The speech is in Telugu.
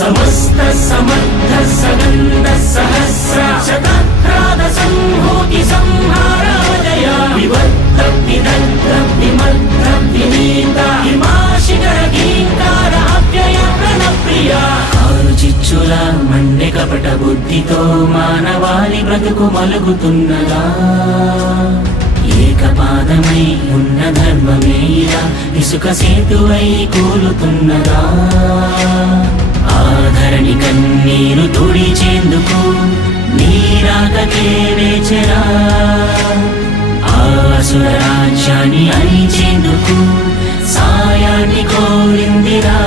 समस्त समर्थ सगंध सहस्र शतह्राद संहूति संहाराजय विवर्त विदग्ध विमर्द विनीत हिमाशिखर गींकार अव्यय प्रणप्रिय ఆరు చిచ్చుల మండె కపట బుద్ధితో మానవాళి బ్రతుకు మలుగుతున్నదా ఏకపాదమై ఉన్న ధర్మమే ఇలా ఇసుక సేతువై కూలుతున్నదా ఆధరణి కన్నీరు తుడిచేందుకు నీరాకకే వేచరా ఆసుర రాజ్యాన్ని అణిచేందుకు సాయాన్ని కోరిందిరా।